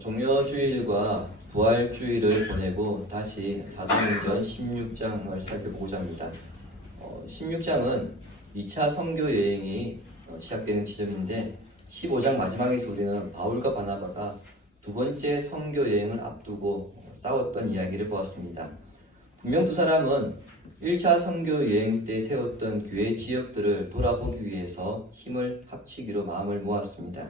종려주일과 부활주일을 보내고 다시 사도행전 16장을 살펴보고자 합니다. 16장은 2차 선교 여행이 시작되는 지점인데 15장 마지막에서 우리는 바울과 바나바가 두 번째 선교 여행을 앞두고 싸웠던 이야기를 보았습니다. 분명 두 사람은 1차 선교 여행 때 세웠던 교회 지역들을 돌아보기 위해서 힘을 합치기로 마음을 모았습니다.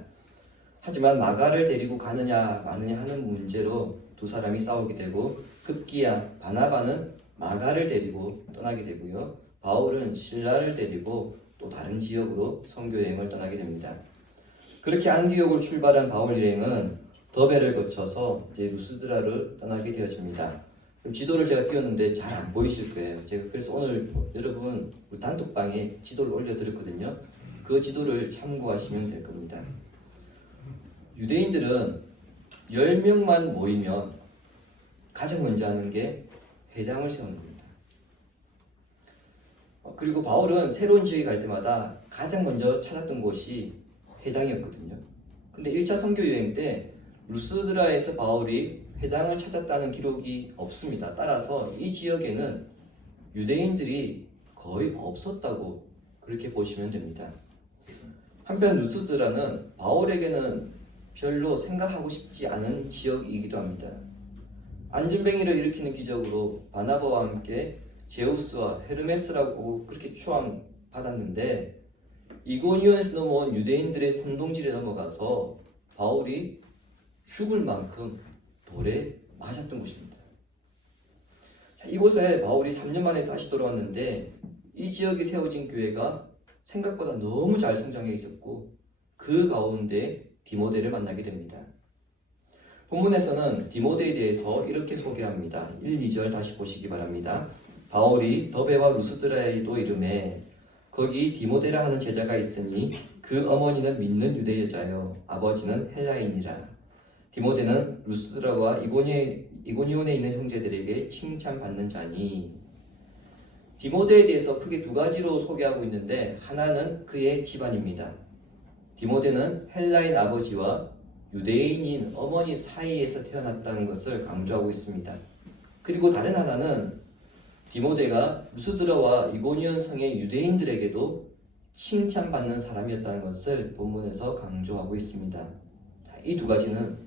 하지만 마가를 데리고 가느냐 마느냐 하는 문제로 두 사람이 싸우게 되고 급기야 바나바는 마가를 데리고 떠나게 되고요. 바울은 실라를 데리고 또 다른 지역으로 선교 여행을 떠나게 됩니다. 그렇게 안디옥을 출발한 바울 일행은 더베를 거쳐서 이제 루스드라를 떠나게 되어집니다. 지도를 제가 띄웠는데 잘 안 보이실 거예요. 제가 그래서 오늘 여러분 우리 단톡방에 지도를 올려드렸거든요. 그 지도를 참고하시면 될 겁니다. 유대인들은 10명만 모이면 가장 먼저 하는 게 회당을 세우는 겁니다. 그리고 바울은 새로운 지역에 갈 때마다 가장 먼저 찾았던 곳이 회당이었거든요. 근데 1차 선교 여행 때 루스드라에서 바울이 회당을 찾았다는 기록이 없습니다. 따라서 이 지역에는 유대인들이 거의 없었다고 그렇게 보시면 됩니다. 한편 루스드라는 바울에게는 별로 생각하고 싶지 않은 지역이기도 합니다. 안전뱅이를 일으키는 기적으로 바나바와 함께 제우스와 헤르메스라고 그렇게 추앙받았는데 이고니온에서 넘어온 유대인들의 선동질에 넘어가서 바울이 죽을 만큼 돌에 맞았던 곳입니다. 이곳에 바울이 3년 만에 다시 돌아왔는데 이 지역에 세워진 교회가 생각보다 너무 잘 성장해 있었고 그 가운데 디모데를 만나게 됩니다. 본문에서는 디모데에 대해서 이렇게 소개합니다. 1, 2절 다시 보시기 바랍니다. 바울이 더베와 루스드라에도 이르매 거기 디모데라 하는 제자가 있으니 그 어머니는 믿는 유대 여자요 아버지는 헬라인이라. 디모데는 루스드라와 이고니온에 있는 형제들에게 칭찬받는 자니. 디모데에 대해서 크게 두 가지로 소개하고 있는데 하나는 그의 집안입니다. 디모데는 헬라인 아버지와 유대인인 어머니 사이에서 태어났다는 것을 강조하고 있습니다. 그리고 다른 하나는 디모데가 루스드라와 이고니온 성의 유대인들에게도 칭찬받는 사람이었다는 것을 본문에서 강조하고 있습니다. 이 두 가지는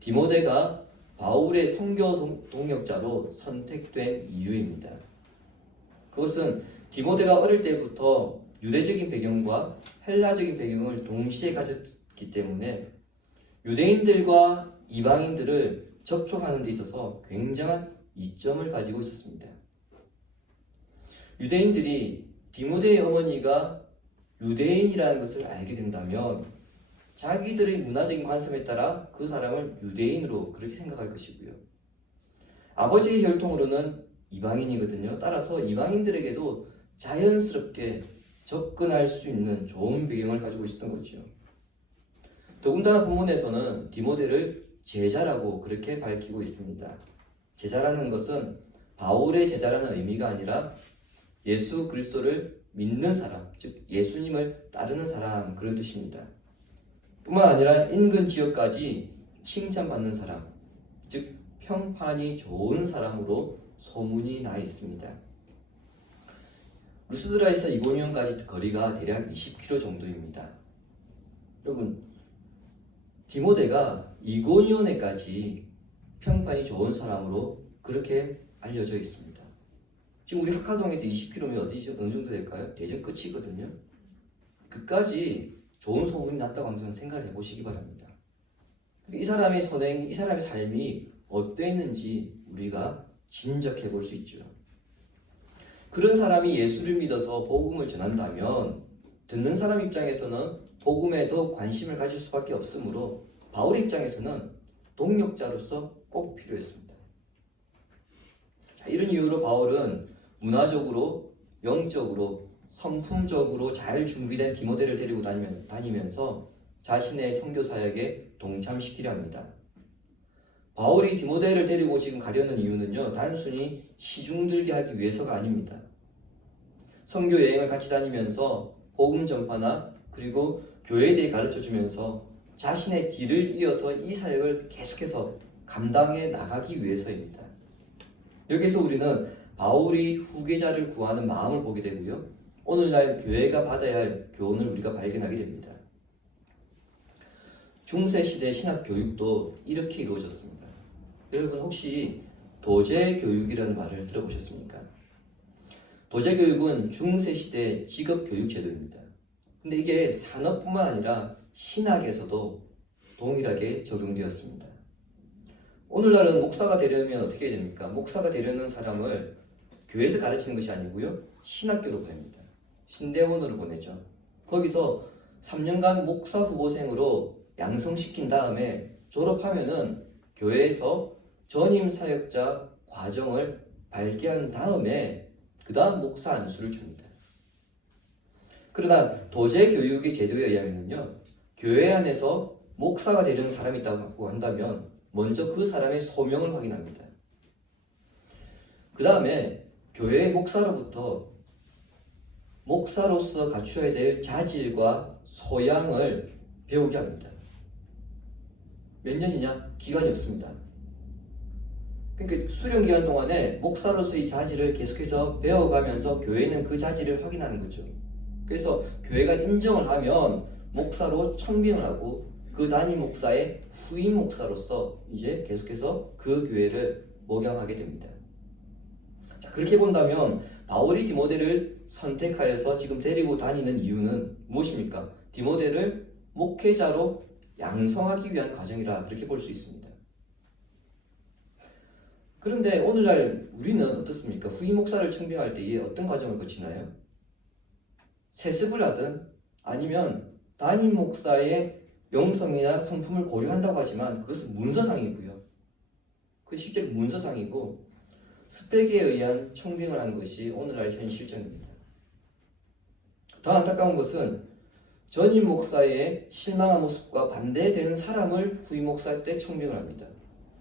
디모데가 바울의 선교 동역자로 선택된 이유입니다. 그것은 디모데가 어릴 때부터 유대적인 배경과 헬라적인 배경을 동시에 가졌기 때문에 유대인들과 이방인들을 접촉하는 데 있어서 굉장한 이점을 가지고 있었습니다. 유대인들이 디모데의 어머니가 유대인이라는 것을 알게 된다면 자기들의 문화적인 관점에 따라 그 사람을 유대인으로 그렇게 생각할 것이고요. 아버지의 혈통으로는 이방인이거든요. 따라서 이방인들에게도 자연스럽게 접근할 수 있는 좋은 배경을 가지고 있었던 거죠. 더군다나 본문에서는 디모데를 제자라고 그렇게 밝히고 있습니다. 제자라는 것은 바울의 제자라는 의미가 아니라 예수 그리스도를 믿는 사람, 즉 예수님을 따르는 사람 그런 뜻입니다. 뿐만 아니라 인근 지역까지 칭찬받는 사람, 즉 평판이 좋은 사람으로 소문이 나 있습니다. 루스드라에서 이고니온까지 거리가 대략 20km 정도입니다. 여러분, 디모데가 이고니온에까지 평판이 좋은 사람으로 그렇게 알려져 있습니다. 지금 우리 학화동에서 20km면 어디죠? 어느 정도 될까요? 대전 끝이거든요. 그까지 좋은 소문이 났다고 한번 생각을 해보시기 바랍니다. 이 사람의 선행, 이 사람의 삶이 어땠는지 우리가 짐작해 볼 수 있죠. 그런 사람이 예수를 믿어서 복음을 전한다면 듣는 사람 입장에서는 복음에 더 관심을 가질 수밖에 없으므로 바울의 입장에서는 동역자로서 꼭 필요했습니다. 이런 이유로 바울은 문화적으로, 영적으로, 성품적으로 잘 준비된 디모데를 데리고 다니면서 자신의 선교 사역에 동참시키려 합니다. 바울이 디모데를 데리고 지금 가려는 이유는요, 단순히 시중들게 하기 위해서가 아닙니다. 선교 여행을 같이 다니면서 복음 전파나 그리고 교회에 대해 가르쳐주면서 자신의 뒤를 이어서 이 사역을 계속해서 감당해 나가기 위해서입니다. 여기서 우리는 바울이 후계자를 구하는 마음을 보게 되고요. 오늘날 교회가 받아야 할 교훈을 우리가 발견하게 됩니다. 중세시대 신학교육도 이렇게 이루어졌습니다. 여러분 혹시 도제교육이라는 말을 들어보셨습니까? 도제교육은 중세시대 직업교육제도입니다. 근데 이게 산업뿐만 아니라 신학에서도 동일하게 적용되었습니다. 오늘날은 목사가 되려면 어떻게 해야 됩니까? 목사가 되려는 사람을 교회에서 가르치는 것이 아니고요. 신학교로 보냅니다. 신대원으로 보내죠. 거기서 3년간 목사 후보생으로 양성시킨 다음에 졸업하면은 교회에서 전임 사역자 과정을 발견한 다음에 그 다음 목사 안수를 줍니다. 그러나 도제교육의 제도에 의하면요, 교회 안에서 목사가 되려는 사람이 있다고 한다면 먼저 그 사람의 소명을 확인합니다. 그 다음에 교회의 목사로부터 목사로서 갖추어야 될 자질과 소양을 배우게 합니다. 몇 년이냐? 기간이 없습니다. 그러니까 수련 기간 동안에 목사로서의 자질을 계속해서 배워가면서 교회는 그 자질을 확인하는 거죠. 그래서 교회가 인정을 하면 목사로 청빙을 하고 그 담임 목사의 후임 목사로서 이제 계속해서 그 교회를 목양하게 됩니다. 자, 그렇게 본다면 바울이 디모데를 선택하여서 지금 데리고 다니는 이유는 무엇입니까? 디모데를 목회자로 양성하기 위한 과정이라 그렇게 볼 수 있습니다. 그런데 오늘날 우리는 어떻습니까? 후임 목사를 청빙할 때에 어떤 과정을 거치나요? 세습을 하든 아니면 담임 목사의 영성이나 성품을 고려한다고 하지만 그것은 문서상이고요. 그 실제로 문서상이고 스펙에 의한 청빙을 한 것이 오늘날 현 실정입니다. 더 안타까운 것은 전임 목사의 실망한 모습과 반대되는 사람을 후임 목사 때 청빙을 합니다.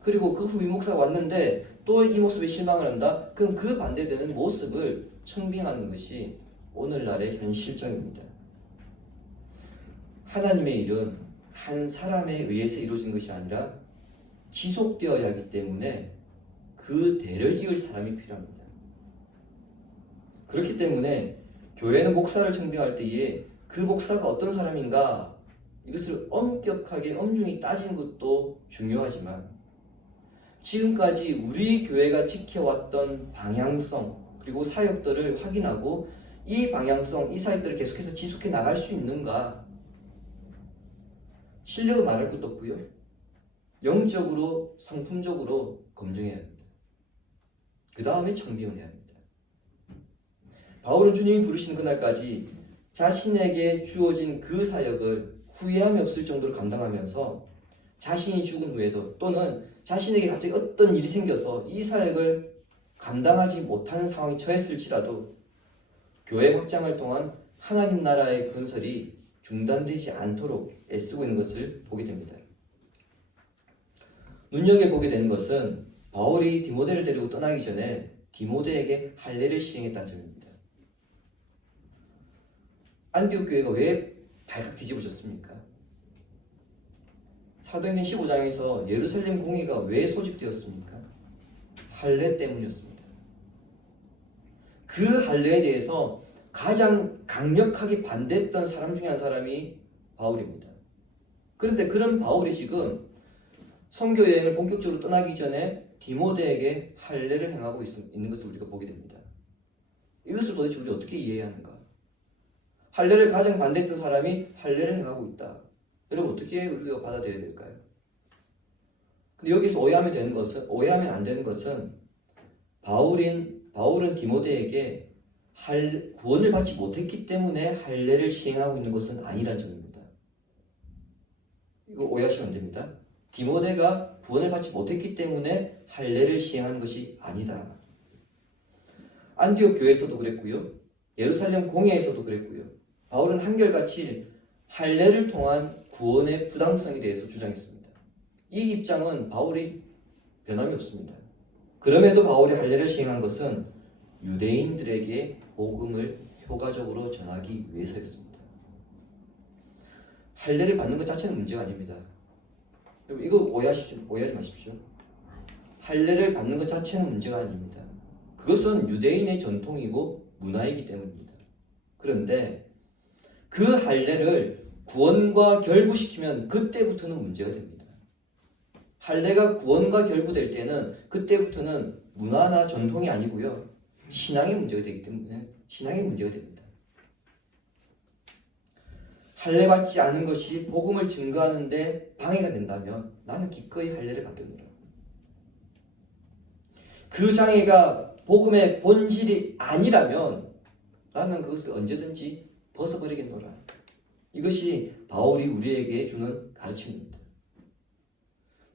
그리고 그 후임 목사가 왔는데 또 이 모습에 실망을 한다? 그럼 그 반대되는 모습을 청빙하는 것이 오늘날의 현 실정입니다. 하나님의 일은 한 사람에 의해서 이루어진 것이 아니라 지속되어야 하기 때문에 그 대를 이을 사람이 필요합니다. 그렇기 때문에 교회는 목사를 청빙할 때에 그 목사가 어떤 사람인가 이것을 엄격하게 엄중히 따지는 것도 중요하지만 지금까지 우리 교회가 지켜왔던 방향성 그리고 사역들을 확인하고 이 방향성, 이 사역들을 계속해서 지속해 나갈 수 있는가? 실력은 말할 것도 없고요. 영적으로, 성품적으로 검증해야 합니다. 그 다음에 청빙을 해야 합니다. 바울은 주님이 부르신 그날까지 자신에게 주어진 그 사역을 후회함이 없을 정도로 감당하면서 자신이 죽은 후에도 또는 자신에게 갑자기 어떤 일이 생겨서 이 사역을 감당하지 못하는 상황에 처했을지라도 교회 확장을 통한 하나님 나라의 건설이 중단되지 않도록 애쓰고 있는 것을 보게 됩니다. 눈여겨보게 되는 것은 바울이 디모데를 데리고 떠나기 전에 디모데에게 할례를 시행했다는 점입니다. 안디옥 교회가 왜 발칵 뒤집어졌습니까? 사도행전 15장에서 예루살렘 공회가 왜 소집되었습니까? 할례 때문이었습니다. 그 할례에 대해서 가장 강력하게 반대했던 사람 중에 한 사람이 바울입니다. 그런데 그런 바울이 지금 선교 여행을 본격적으로 떠나기 전에 디모데에게 할례를 행하고 있는 것을 우리가 보게 됩니다. 이것을 도대체 우리 어떻게 이해해야 하는가? 할례를 가장 반대했던 사람이 할례를 행하고 있다. 여러분 어떻게 우리가 받아들여야 될까요? 근데 여기서 오해하면 안 되는 것은 바울은 디모데에게 구원을 받지 못했기 때문에 할례를 시행하고 있는 것은 아니라는 점입니다. 이거 오해하시면 안 됩니다. 디모데가 구원을 받지 못했기 때문에 할례를 시행하는 것이 아니다. 안디옥 교회에서도 그랬고요. 예루살렘 공회에서도 그랬고요. 바울은 한결같이 할례를 통한 구원의 부당성에 대해서 주장했습니다. 이 입장은 바울이 변함이 없습니다. 그럼에도 바울이 할례를 시행한 것은 유대인들에게 복음을 효과적으로 전하기 위해서였습니다. 할례를 받는 것 자체는 문제가 아닙니다. 이거 오해하지 마십시오. 할례를 받는 것 자체는 문제가 아닙니다. 그것은 유대인의 전통이고 문화이기 때문입니다. 그런데 그 할례를 구원과 결부시키면 그때부터는 문제가 됩니다. 할례가 구원과 결부될 때는 그때부터는 문화나 전통이 아니고요. 신앙의 문제가 되기 때문에 신앙의 문제가 됩니다. 할례 받지 않은 것이 복음을 증거하는데 방해가 된다면 나는 기꺼이 할례를 받겠노라. 그 장애가 복음의 본질이 아니라면 나는 그것을 언제든지 벗어버리겠노라. 이것이 바울이 우리에게 주는 가르침입니다.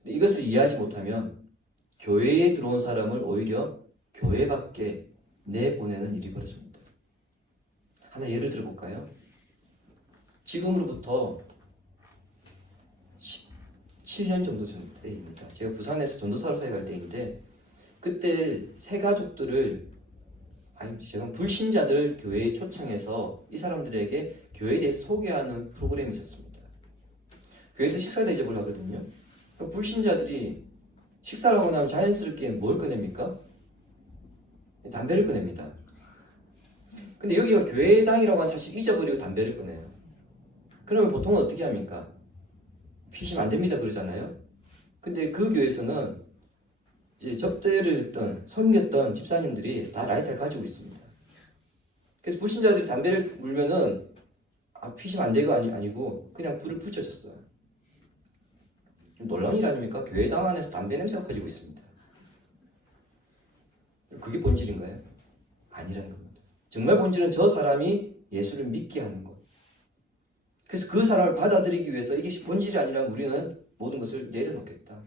이것을 이해하지 못하면 교회에 들어온 사람을 오히려 교회 밖에 내보내는 일이 벌어집니다. 하나 예를 들어볼까요? 지금으로부터 17년 정도 전 때입니다. 제가 부산에서 전도사를 갈 때인데 그때 새 가족들을 제가 불신자들 교회에 초청해서 이 사람들에게 교회에 대해서 소개하는 프로그램이 있었습니다. 교회에서 식사 대접을 하거든요. 불신자들이 식사를 하고 나면 자연스럽게 뭘 꺼냅니까? 담배를 꺼냅니다. 근데 여기가 교회당이라고 하면 사실 잊어버리고 담배를 꺼내요. 그러면 보통은 어떻게 합니까? 피시면 안 됩니다 그러잖아요. 근데 그 교회에서는 이제 접대를 했던 섬겼던 집사님들이 다 라이터를 가지고 있습니다. 그래서 불신자들이 담배를 물면은 피시면 안 되고 아니고 그냥 불을 붙여줬어요. 놀라운 일 아닙니까? 교회당 안에서 담배 냄새가 퍼지고 있습니다. 그게 본질인가요? 아니라는 겁니다. 정말 본질은 저 사람이 예수를 믿게 하는 것. 그래서 그 사람을 받아들이기 위해서 이게 본질이 아니라면 우리는 모든 것을 내려놓겠다.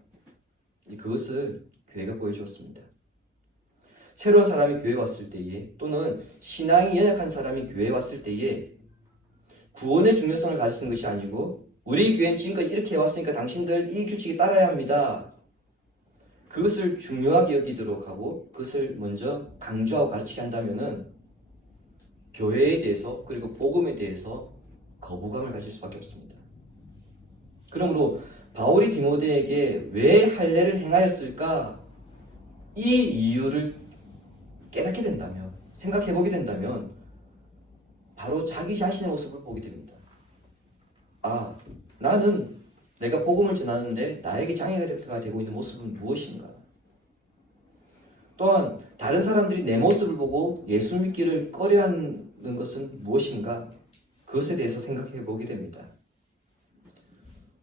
그것을 교회가 보여주었습니다. 새로운 사람이 교회에 왔을 때에 또는 신앙이 연약한 사람이 교회에 왔을 때에 구원의 중요성을 가르치는 것이 아니고 우리 교회는 지금까지 이렇게 해왔으니까 당신들 이 규칙에 따라야 합니다. 그것을 중요하게 여기도록 하고 그것을 먼저 강조하고 가르치게 한다면은 교회에 대해서 그리고 복음에 대해서 거부감을 가질 수밖에 없습니다. 그러므로 바울이 디모데에게 왜 할례를 행하였을까? 이 이유를 깨닫게 된다면, 생각해보게 된다면 바로 자기 자신의 모습을 보게 됩니다. 나는 내가 복음을 전하는데 나에게 장애가 되고 있는 모습은 무엇인가? 또한 다른 사람들이 내 모습을 보고 예수 믿기를 꺼려하는 것은 무엇인가? 그것에 대해서 생각해 보게 됩니다.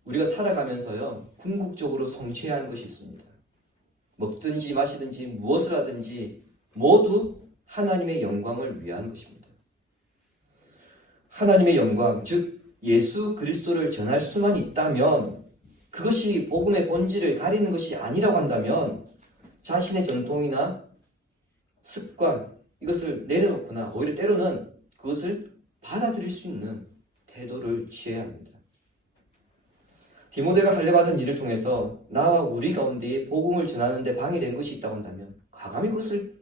우리가 살아가면서요, 궁극적으로 성취해야 하는 것이 있습니다. 먹든지 마시든지 무엇을 하든지 모두 하나님의 영광을 위한 것입니다. 하나님의 영광, 즉 예수 그리스도를 전할 수만 있다면 그것이 복음의 본질을 가리는 것이 아니라고 한다면 자신의 전통이나 습관 이것을 내려놓거나 오히려 때로는 그것을 받아들일 수 있는 태도를 취해야 합니다. 디모데가 할례받은 일을 통해서 나와 우리 가운데에 복음을 전하는 데 방해된 것이 있다고 한다면 과감히 그것을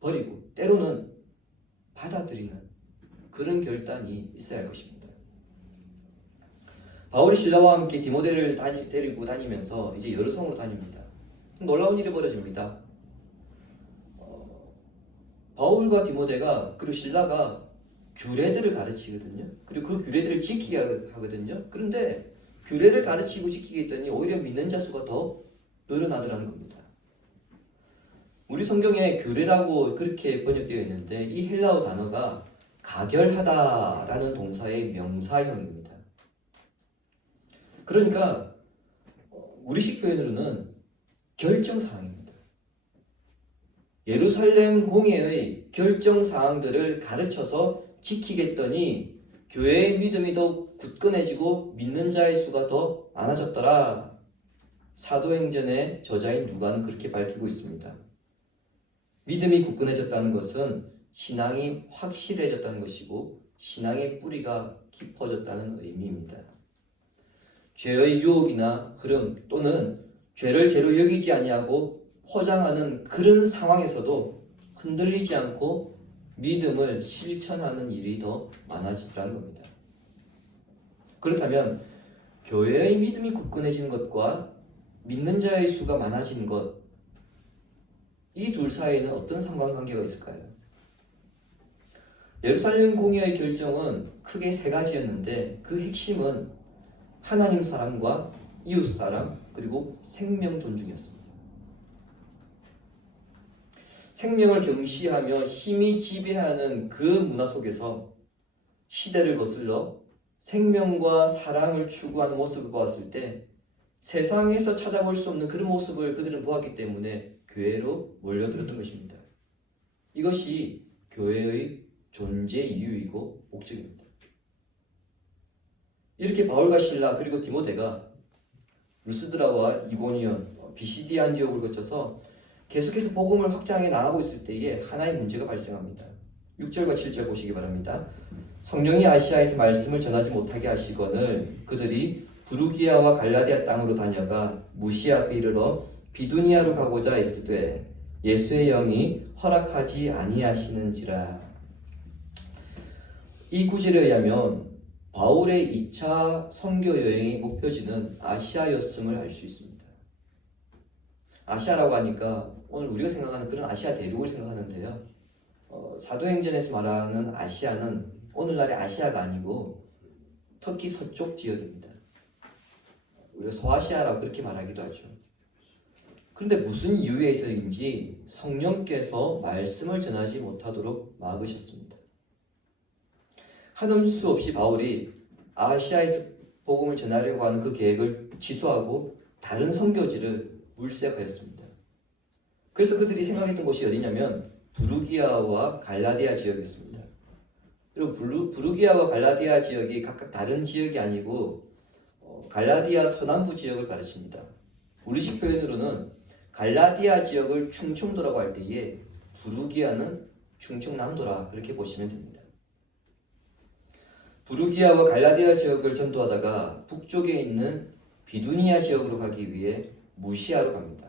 버리고 때로는 받아들이는 그런 결단이 있어야 할 것입니다. 바울이 신라와 함께 디모데를 데리고 다니면서 이제 여루성으로 다닙니다. 놀라운 일이 벌어집니다. 바울과 디모데가 그리고 신라가 규례들을 가르치거든요. 그리고 그 규례들을 지키게 하거든요. 그런데 규례를 가르치고 지키게 했더니 오히려 믿는 자 수가 더 늘어나더라는 겁니다. 우리 성경에 규례라고 그렇게 번역되어 있는데 이 헬라어 단어가 가결하다라는 동사의 명사형입니다. 그러니까 우리식 표현으로는 결정사항입니다. 예루살렘 공회의 결정사항들을 가르쳐서 지키겠더니 교회의 믿음이 더 굳건해지고 믿는 자의 수가 더 많아졌더라. 사도행전의 저자인 누가는 그렇게 밝히고 있습니다. 믿음이 굳건해졌다는 것은 신앙이 확실해졌다는 것이고 신앙의 뿌리가 깊어졌다는 의미입니다. 죄의 유혹이나 흐름 또는 죄를 죄로 여기지 아니하고 포장하는 그런 상황에서도 흔들리지 않고 믿음을 실천하는 일이 더 많아지더라는 겁니다. 그렇다면 교회의 믿음이 굳건해진 것과 믿는 자의 수가 많아진 것, 이 둘 사이에는 어떤 상관관계가 있을까요? 예루살렘 공의의 결정은 크게 세 가지였는데 그 핵심은 하나님 사랑과 이웃 사랑 그리고 생명 존중이었습니다. 생명을 경시하며 힘이 지배하는 그 문화 속에서 시대를 거슬러 생명과 사랑을 추구하는 모습을 보았을 때 세상에서 찾아볼 수 없는 그런 모습을 그들은 보았기 때문에 교회로 몰려들었던 것입니다. 이것이 교회의 존재 이유이고 목적입니다. 이렇게 바울과 실라 그리고 디모데가 루스드라와 이고니온, 비시디 안디옥을 거쳐서 계속해서 복음을 확장해 나가고 있을 때에 하나의 문제가 발생합니다. 6절과 7절 보시기 바랍니다. 성령이 아시아에서 말씀을 전하지 못하게 하시거늘 그들이 부르기아와 갈라디아 땅으로 다녀가 무시아 앞에 이르러 비두니아로 가고자 애쓰되 예수의 영이 허락하지 아니하시는지라. 이 구절에 의하면 바울의 2차 선교 여행의 목표지는 아시아였음을 알 수 있습니다. 아시아라고 하니까 오늘 우리가 생각하는 그런 아시아 대륙을 생각하는데요. 사도행전에서 말하는 아시아는 오늘날의 아시아가 아니고 터키 서쪽 지역입니다. 우리가 소아시아라고 그렇게 말하기도 하죠. 그런데 무슨 이유에서인지 성령께서 말씀을 전하지 못하도록 막으셨습니다. 하는 수 없이 바울이 아시아에서 복음을 전하려고 하는 그 계획을 취소하고 다른 선교지를 물색하였습니다. 그래서 그들이 생각했던 곳이 어디냐면 부르기아와 갈라디아 지역이었습니다. 그리고 부르기아와 갈라디아 지역이 각각 다른 지역이 아니고 갈라디아 서남부 지역을 가르칩니다. 우리식 표현으로는 갈라디아 지역을 충청도라고 할 때에 부르기아는 충청남도라 그렇게 보시면 됩니다. 부르기아와 갈라디아 지역을 전도하다가 북쪽에 있는 비두니아 지역으로 가기 위해 무시아로 갑니다.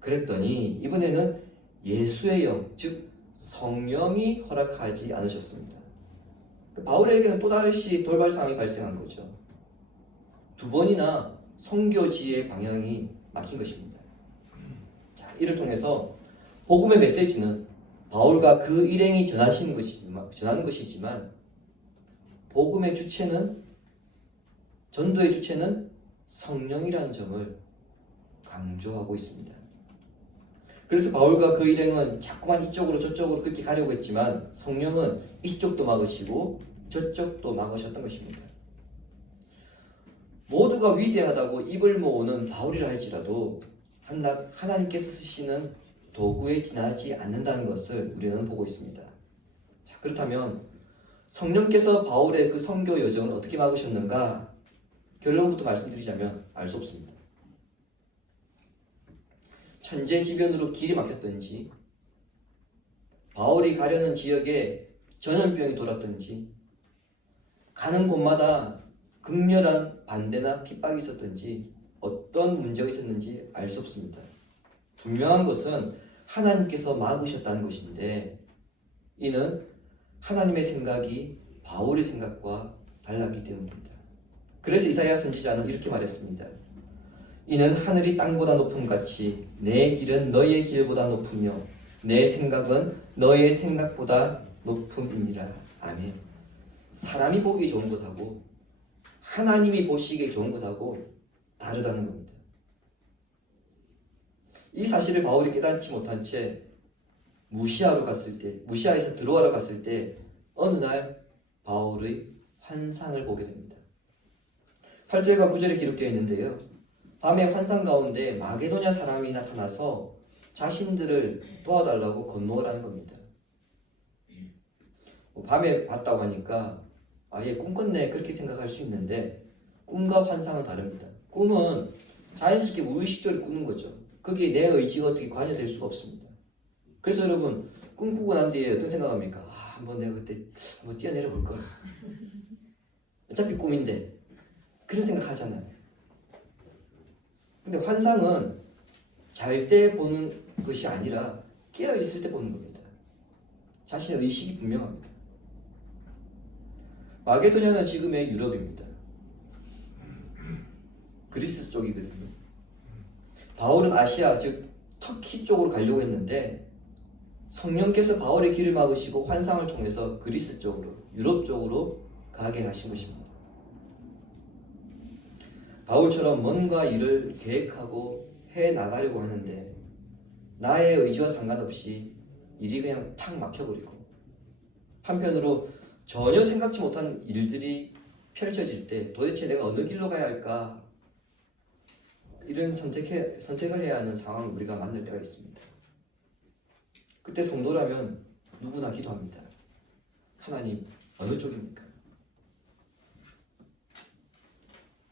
그랬더니 이번에는 예수의 영, 즉 성령이 허락하지 않으셨습니다. 바울에게는 또다시 돌발 상황이 발생한 거죠. 두 번이나 선교지의 방향이 막힌 것입니다. 자, 이를 통해서 복음의 메시지는 바울과 그 일행이 전하는 것이지만 복음의 주체는 전도의 주체는 성령이라는 점을 강조하고 있습니다. 그래서 바울과 그 일행은 자꾸만 이쪽으로 저쪽으로 그렇게 가려고 했지만 성령은 이쪽도 막으시고 저쪽도 막으셨던 것입니다. 모두가 위대하다고 입을 모으는 바울이라 할지라도 하나님께서 쓰시는 도구에 지나지 않는다는 것을 우리는 보고 있습니다. 자, 그렇다면 성령께서 바울의 그 선교 여정을 어떻게 막으셨는가? 결론부터 말씀드리자면 알 수 없습니다. 천재지변으로 길이 막혔든지 바울이 가려는 지역에 전염병이 돌았든지 가는 곳마다 극렬한 반대나 핍박이 있었든지 어떤 문제가 있었는지 알 수 없습니다. 분명한 것은 하나님께서 막으셨다는 것인데 이는 하나님의 생각이 바울의 생각과 달랐기 때문입니다. 그래서 이사야 선지자는 이렇게 말했습니다. 이는 하늘이 땅보다 높음 같이 내 길은 너희의 길보다 높으며 내 생각은 너희의 생각보다 높음이니라. 아멘. 사람이 보기 좋은 것하고 하나님이 보시기에 좋은 것하고 다르다는 겁니다. 이 사실을 바울이 깨닫지 못한 채 무시아에서 드로아로 갔을 때 어느 날 바울의 환상을 보게 됩니다. 8절과 9절에 기록되어 있는데요. 밤에 환상 가운데 마게도냐 사람이 나타나서 자신들을 도와달라고 건너오라는 겁니다. 밤에 봤다고 하니까 얘 꿈 꿨네 그렇게 생각할 수 있는데 꿈과 환상은 다릅니다. 꿈은 자연스럽게 무의식적으로 꾸는 거죠. 거기에 내 의지가 어떻게 관여될 수가 없습니다. 그래서 여러분 꿈 꾸고 난 뒤에 어떤 생각합니까? 한번 내가 그때 한번 뛰어내려 볼걸. 어차피 꿈인데 그런 생각 하잖아요. 근데 환상은 잘 때 보는 것이 아니라 깨어있을 때 보는 겁니다. 자신의 의식이 분명합니다. 마게도냐는 지금의 유럽입니다. 그리스 쪽이거든요. 바울은 아시아, 즉 터키 쪽으로 가려고 했는데 성령께서 바울의 길을 막으시고 환상을 통해서 그리스 쪽으로, 유럽 쪽으로 가게 하신 것입니다. 바울처럼 뭔가 일을 계획하고 해 나가려고 하는데 나의 의지와 상관없이 일이 그냥 탁 막혀버리고, 한편으로 전혀 생각지 못한 일들이 펼쳐질 때 도대체 내가 어느 길로 가야 할까, 이런 선택을 해야 하는 상황을 우리가 만날 때가 있습니다. 그때 성도라면 누구나 기도합니다. 하나님, 어느 쪽입니까?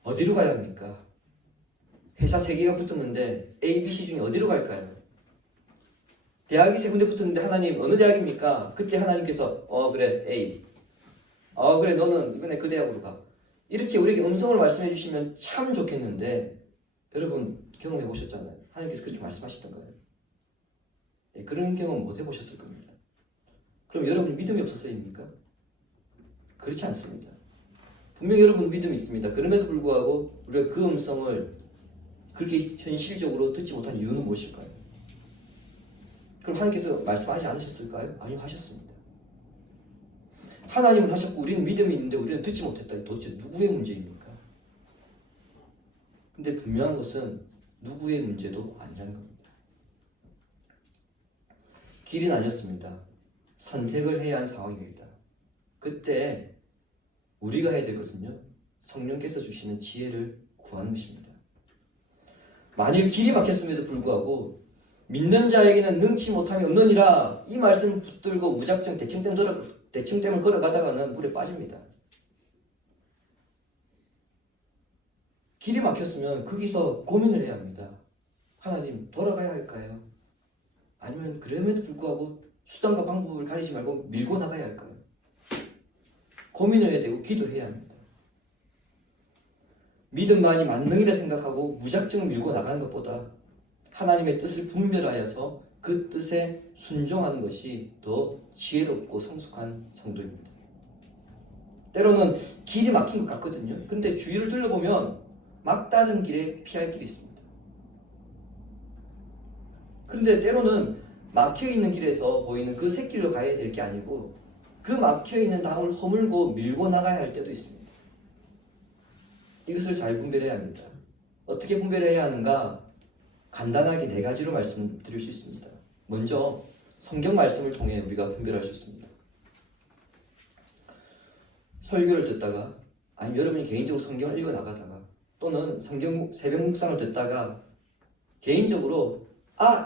어디로 가야 합니까? 회사 3개가 붙었는데 A, B, C 중에 어디로 갈까요? 대학이 3군데 붙었는데 하나님 어느 대학입니까? 그때 하나님께서 그래 A, 그래 너는 이번에 그 대학으로 가, 이렇게 우리에게 음성을 말씀해 주시면 참 좋겠는데, 여러분 경험해 보셨잖아요. 하나님께서 그렇게 말씀하시던가요? 그런 경험 못 해보셨을 겁니다. 그럼 여러분 믿음이 없어서입니까? 그렇지 않습니다. 분명히 여러분 믿음이 있습니다. 그럼에도 불구하고 우리가 그 음성을 그렇게 현실적으로 듣지 못한 이유는 무엇일까요? 그럼 하나님께서 말씀하지 않으셨을까요? 아니요, 하셨습니다. 하나님은 하셨고 우리는 믿음이 있는데 우리는 듣지 못했다. 도대체 누구의 문제입니까? 근데 분명한 것은 누구의 문제도 아니라는 겁니다. 길이 나뉘었습니다. 선택을 해야 한 상황입니다. 그때 우리가 해야 될 것은요, 성령께서 주시는 지혜를 구하는 것입니다. 만일 길이 막혔음에도 불구하고 믿는 자에게는 능치 못함이 없느니라, 이 말씀을 붙들고 무작정 대칭댐을 걸어가다가는 물에 빠집니다. 길이 막혔으면 거기서 고민을 해야 합니다. 하나님, 돌아가야 할까요? 아니면 그럼에도 불구하고 수단과 방법을 가리지 말고 밀고 나가야 할까요? 고민을 해야 되고 기도해야 합니다. 믿음만이 만능이라 생각하고 무작정 밀고 나가는 것보다 하나님의 뜻을 분별하여서 그 뜻에 순종하는 것이 더 지혜롭고 성숙한 성도입니다. 때로는 길이 막힌 것 같거든요. 근데 주위를 둘러보면 막다른 길에 피할 길이 있습니다. 그런데 때로는 막혀있는 길에서 보이는 그 샛길로 가야 될 게 아니고 그 막혀있는 담을 허물고 밀고 나가야 할 때도 있습니다. 이것을 잘 분별해야 합니다. 어떻게 분별해야 하는가? 간단하게 4가지로 말씀드릴 수 있습니다. 먼저 성경 말씀을 통해 우리가 분별할 수 있습니다. 설교를 듣다가, 아니면 여러분이 개인적으로 성경을 읽어 나가다가, 또는 성경 새벽 묵상을 듣다가 개인적으로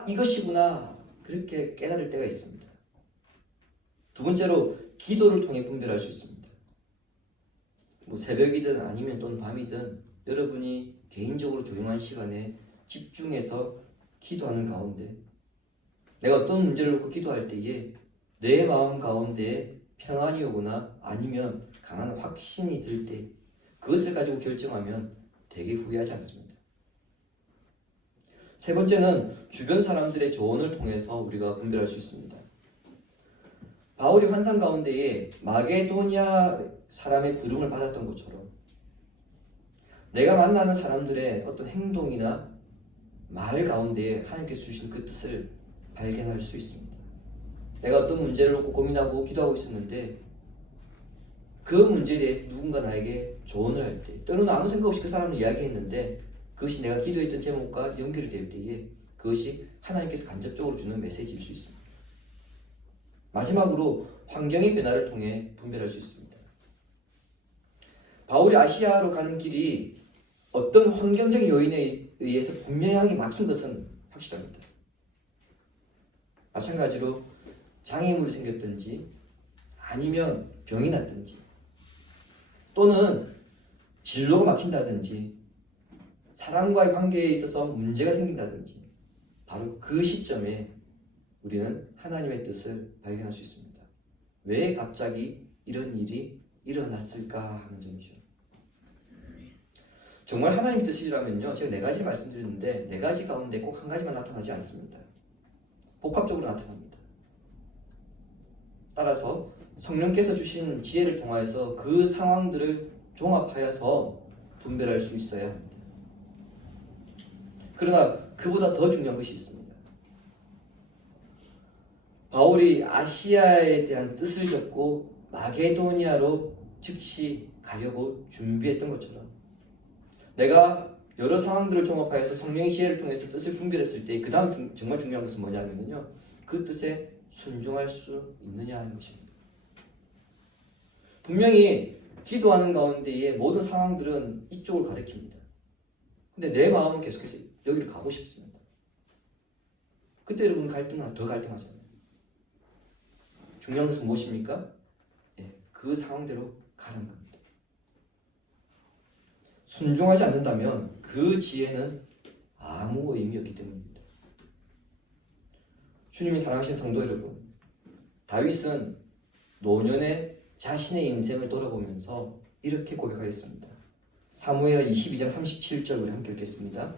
이것이구나, 그렇게 깨달을 때가 있습니다. 두 번째로 기도를 통해 분별할 수 있습니다. 새벽이든 아니면 또는 밤이든 여러분이 개인적으로 조용한 시간에 집중해서 기도하는 가운데 내가 어떤 문제를 놓고 기도할 때에 내 마음 가운데 평안이 오거나 아니면 강한 확신이 들 때 그것을 가지고 결정하면 되게 후회하지 않습니다. 세 번째는 주변 사람들의 조언을 통해서 우리가 분별할 수 있습니다. 바울이 환상 가운데에 마게도냐 사람의 부름을 받았던 것처럼 내가 만나는 사람들의 어떤 행동이나 말 가운데에 하나님께서 주신 그 뜻을 발견할 수 있습니다. 내가 어떤 문제를 놓고 고민하고 기도하고 있었는데 그 문제에 대해서 누군가 나에게 조언을 할 때, 때로는 아무 생각 없이 그 사람을 이야기했는데 그것이 내가 기도했던 제목과 연결이 될 때에 그것이 하나님께서 간접적으로 주는 메시지일 수 있습니다. 마지막으로 환경의 변화를 통해 분별할 수 있습니다. 바울이 아시아로 가는 길이 어떤 환경적 요인에 의해서 분명하게 막힌 것은 확실합니다. 마찬가지로 장애물이 생겼든지 아니면 병이 났든지 또는 진로가 막힌다든지 사람과의 관계에 있어서 문제가 생긴다든지 바로 그 시점에 우리는 하나님의 뜻을 발견할 수 있습니다. 왜 갑자기 이런 일이 일어났을까 하는 점이죠. 정말 하나님 뜻이라면요, 제가 4가지 말씀드렸는데 4가지 가운데 꼭 한 가지만 나타나지 않습니다. 복합적으로 나타납니다. 따라서 성령께서 주신 지혜를 통하여서 그 상황들을 종합하여서 분별할 수 있어야 합니다. 그러나 그보다 더 중요한 것이 있습니다. 바울이 아시아에 대한 뜻을 접고 마게도니아로 즉시 가려고 준비했던 것처럼 내가 여러 상황들을 종합하여서 성령의 지혜를 통해서 뜻을 분별했을 때 그 다음 정말 중요한 것은 뭐냐면요, 그 뜻에 순종할 수 있느냐 하는 것입니다. 분명히 기도하는 가운데의 모든 상황들은 이쪽을 가리킵니다. 근데 내 마음은 계속해서 여기를 가고 싶습니다. 그때 여러분 더 갈등하잖아요. 중요한 것은 무엇입니까? 그 상황대로 가는 겁니다. 순종하지 않는다면 그 지혜는 아무 의미 없기 때문입니다. 주님이 사랑하신 성도 여러분, 다윗은 노년에 자신의 인생을 돌아보면서 이렇게 고백하였습니다. 사무엘 22장 37절 우리 함께 읽겠습니다.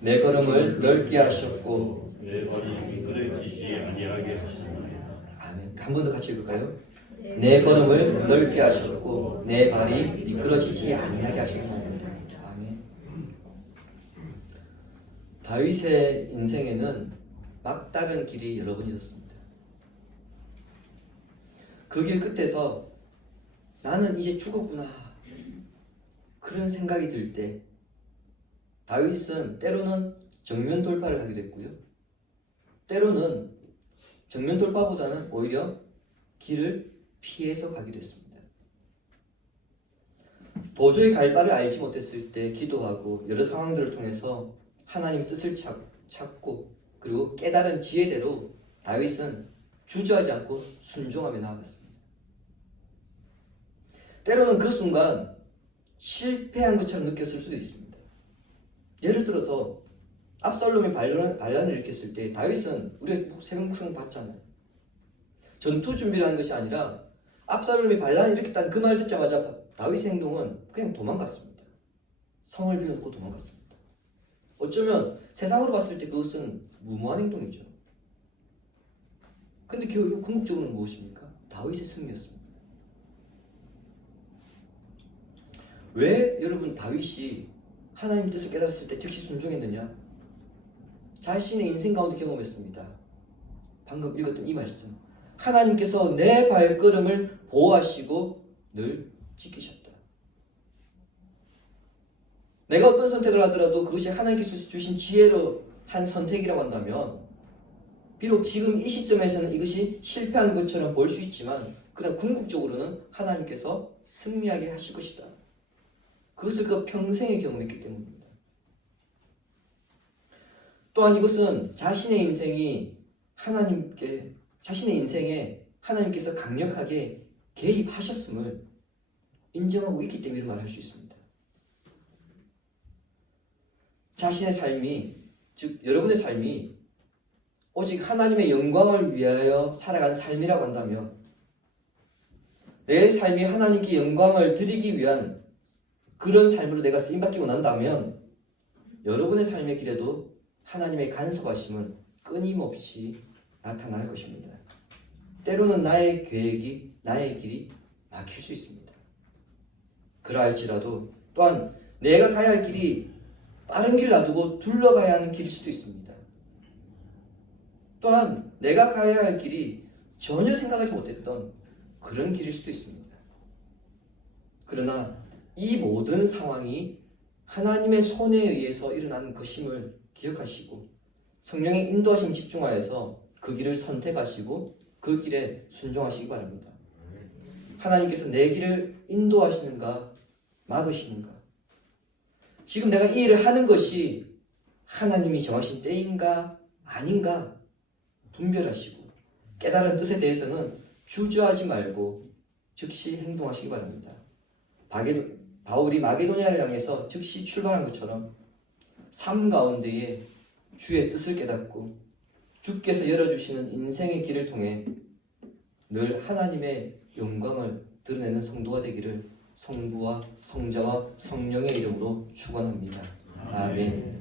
내 걸음을 넓게 하셨고 내 발이 미끄러지지 아니하게 하셨나이다. 아멘. 한 번 더 같이 읽을까요? 내 걸음을 넓게 하셨고 내 발이 미끄러지지 아니하게 하셨나이다. 아멘. 다윗의 인생에는 막다른 길이 여러 번 있었습니다. 그 길 끝에서 나는 이제 죽었구나 그런 생각이 들 때 다윗은 때로는 정면 돌파를 하게 됐고요, 때로는 정면 돌파보다는 오히려 길을 피해서 가기도 했습니다. 도저히 갈 바를 알지 못했을 때 기도하고 여러 상황들을 통해서 하나님 뜻을 찾고 그리고 깨달은 지혜대로 다윗은 주저하지 않고 순종하며 나아갔습니다. 때로는 그 순간 실패한 것처럼 느꼈을 수도 있습니다. 예를 들어서 압살롬이 반란을 일으켰을 때 다윗은 우리가 새벽 묵상 봤잖아요. 전투 준비를 하는 것이 아니라 압살롬이 반란을 일으켰다는 그 말 듣자마자 다윗의 행동은 그냥 도망갔습니다. 성을 비워놓고 도망갔습니다. 어쩌면 세상으로 봤을 때 그것은 무모한 행동이죠. 근데 결국 궁극적으로는 무엇입니까? 다윗의 승리였습니다. 왜 여러분 다윗이 하나님 뜻을 깨달았을 때 즉시 순종했느냐? 자신의 인생 가운데 경험했습니다. 방금 읽었던 이 말씀, 하나님께서 내 발걸음을 보호하시고 늘 지키셨다. 내가 어떤 선택을 하더라도 그것이 하나님께서 주신 지혜로 한 선택이라고 한다면 비록 지금 이 시점에서는 이것이 실패한 것처럼 보일 수 있지만 그러나 궁극적으로는 하나님께서 승리하게 하실 것이다. 그것을 그 평생에 경험했기 때문입니다. 또한 이것은 자신의 인생에 하나님께서 강력하게 개입하셨음을 인정하고 있기 때문에 말할 수 있습니다. 자신의 삶이, 즉 여러분의 삶이 오직 하나님의 영광을 위하여 살아가는 삶이라고 한다면, 내 삶이 하나님께 영광을 드리기 위한 그런 삶으로 내가 쓰임받기고 난다면 여러분의 삶의 길에도 하나님의 간섭하심은 끊임없이 나타날 것입니다. 때로는 나의 계획이, 나의 길이 막힐 수 있습니다. 그러할지라도 또한 내가 가야 할 길이 빠른 길 놔두고 둘러가야 하는 길일 수도 있습니다. 또한 내가 가야 할 길이 전혀 생각하지 못했던 그런 길일 수도 있습니다. 그러나 이 모든 상황이 하나님의 손에 의해서 일어난 것임을 기억하시고 성령의 인도하심 집중하여서 그 길을 선택하시고 그 길에 순종하시기 바랍니다. 하나님께서 내 길을 인도하시는가 막으시는가, 지금 내가 이 일을 하는 것이 하나님이 정하신 때인가 아닌가 분별하시고 깨달은 뜻에 대해서는 주저하지 말고 즉시 행동하시기 바랍니다. 바울이 마게도니아를 향해서 즉시 출발한 것처럼 삶 가운데에 주의 뜻을 깨닫고 주께서 열어주시는 인생의 길을 통해 늘 하나님의 영광을 드러내는 성도가 되기를 성부와 성자와 성령의 이름으로 축원합니다. 아멘.